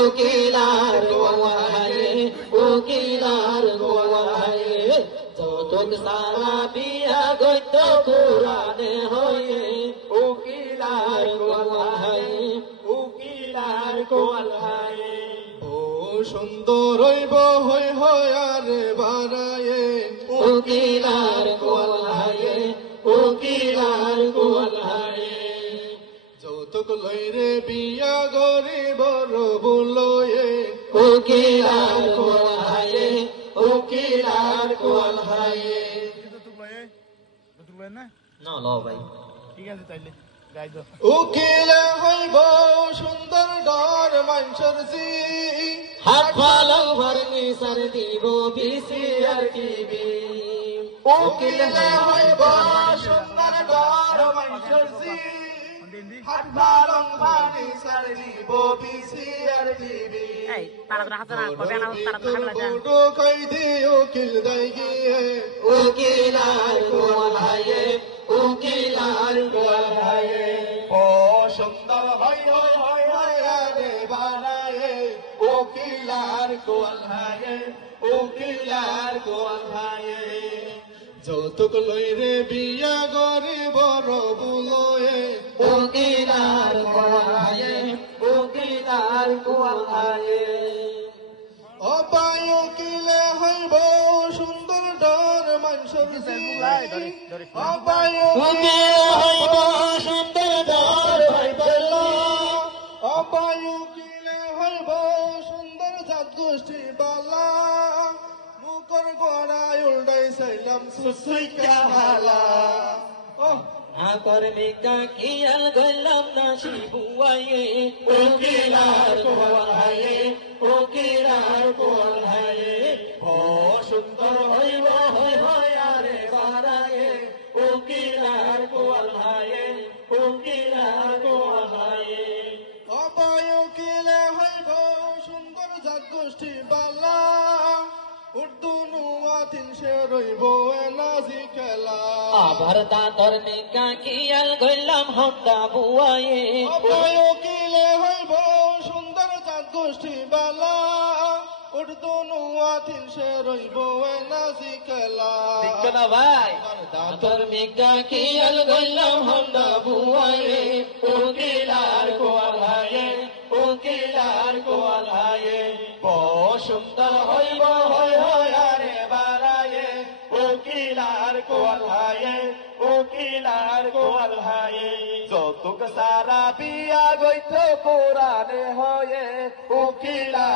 উকিলার গোয়ালায় উকিলার গোয়ালায় যৌতুক সারা বিয়া গইত কোরআনে হয়ে উকিলার গোয়ালায় উকিলার গোয়ালায় ও সুন্দর হইব হই হয় আর বারায়ে উকিলার গোয়ালায় উকিলার গোয়ালায় যৌতুক লইরে বিয়া গরি বড় বুলয়ে উকিলার গোয়ালায় উকিলার গোয়ালায় না লো ভাই ঠিক আছে তাইলে গাই দাও উকিল হইব সুন্দর ডর মানুষের জি হাত পালং ভরনি সর দিব বিসিআর টিভি উকিল হইব সুন্দর ডর মানুষের জি হাত বারং বাড়ি সার দিব বিসিআর টিভি এই তারা তো হাতে না কবে না তারা তো হামলা যা ফুটো কই দি উকিল দাই গিয়ে উকিলার গোয়ালায় উকিলার গোয়ালায় ও সুন্দর হই হই হই হই রে বানায়ে উকিলার গোয়ালায়ে উকিলার গোয়ালায়ে যৌতুক লইরে বিয়া গরি বড় বুলয়ে উকিলার গোয়ালায় উকিলার গোয়ালায় অপায় উকিলে হইব সুন্দর ডর মানুষের জি অপায় উকিল হইব সুন্দর দর হইবল অপায় উকিলে হইব সুন্দর জাত গোষ্ঠী বালা মুখর গড়ায় উল্টাই চাইলাম সুসুইকা হালা আকর মেকা কিয়াল গলাম না শিবুয়ায়ে উকিলার গোয়ালায় উকিলার গোয়ালায় ও সুন্দর হইব হই হয় আরে বারায়ে উকিলার গোয়ালায় উকিলার গোয়ালায় অপায় উকিলে হইব সুন্দর জাত গোষ্ঠী বালা উর্দু নুয়া তিনশে রইব এনাজি খেলা আবার দাঁতর মেকা কিয়াল গলাম হন্ডা বুয়ায়ে অপায় উকিলে হইব সুন্দর জাত গোষ্ঠী বালা উর্দু নুয়া তিনশে রইব এনাজি খেলা না ভাই দাঁতর মেকা কিয়াল গলাম হন্ডা বুয়ায়ে উকিলার গোয়ালায় উকিলার গোয়ালায় ও সুন্দর হইব হয় হয় আরে বারায়ে উকিলার গোয়ালায়ে উকিলার গোয়ালায়ে যৌতুক সারা বিয়া গইত কোরআনে হয়ে উকিলার